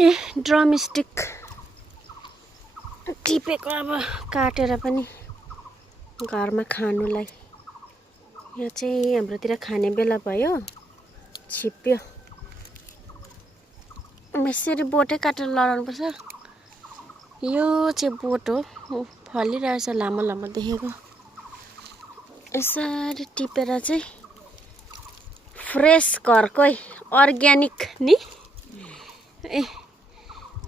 ए drumstick टिपेको अब काटेर पनि घरमा खानुलाई। यो चाहिँ हाम्रोतिर खाने बेला भयो, छिप्यो। यसरी बोटै काटेर लडाउनुपर्छ। यो चाहिँ बोट हो, फलिरहेछ लामो लामो देखेको। यसरी टिपेर चाहिँ फ्रेस घरकै अर्ग्यानिक नि ए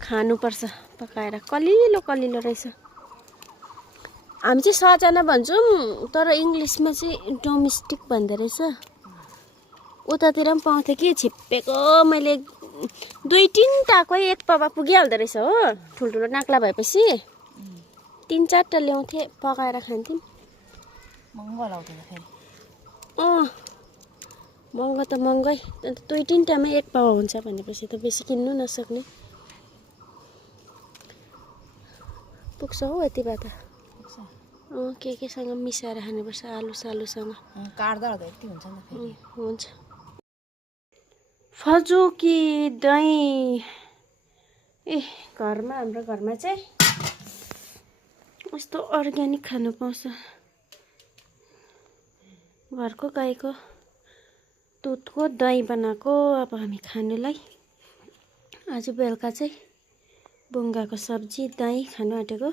खानुपर्छ पकाएर। कलिलो कलिलो रहेछ। हामी चाहिँ सजना भन्छौँ, तर इङ्ग्लिसमा चाहिँ डोमेस्टिक भन्दो रहेछ। उतातिर पनि पाउँथ्यो कि छिप्पेको। मैले 2-3टाकै एक पावा पुगिहाल्दो रहेछ हो। ठुल्ठुलो नाक्ला भएपछि 3-4टा ल्याउँथेँ, पकाएर खान्थ्यौँ। महँगो लाग्दैन फेरि। महँगो त महँगै, अन्त 2-3टामा एक पावा हुन्छ भनेपछि त बेसी किन्नु नसक्ने। पुग्छ हौ यति भए त। केसँग मिसाएर खानुपर्छ, आलु सालुसँग काट्दा त यति हुन्छ नि फेरि। हुन्छ। फजुकी दही। ए घरमा, हाम्रो घरमा चाहिँ यस्तो अर्ग्यानिक खानु पाउँछ। घरको गाईको दुधको दही बनाएको अब हामी खानुलाई। आज बेलुका चाहिँ बुङ्गाको सब्जी दही खानु आँटेको।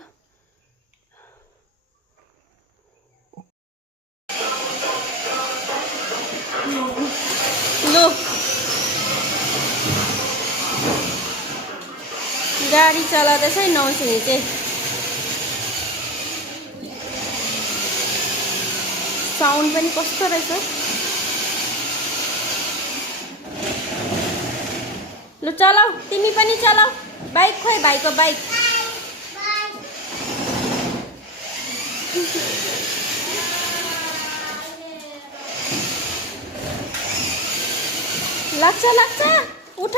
लु गाडी चलाउँदैछ है नौसिनी चाहिँ। साउन्ड पनि कस्तो रहेछ। लु चलाऊ, तिमी पनि चलाऊ। बाइक खोइ, भाइको बाइक। लाग्छ लाग्छ, उठ।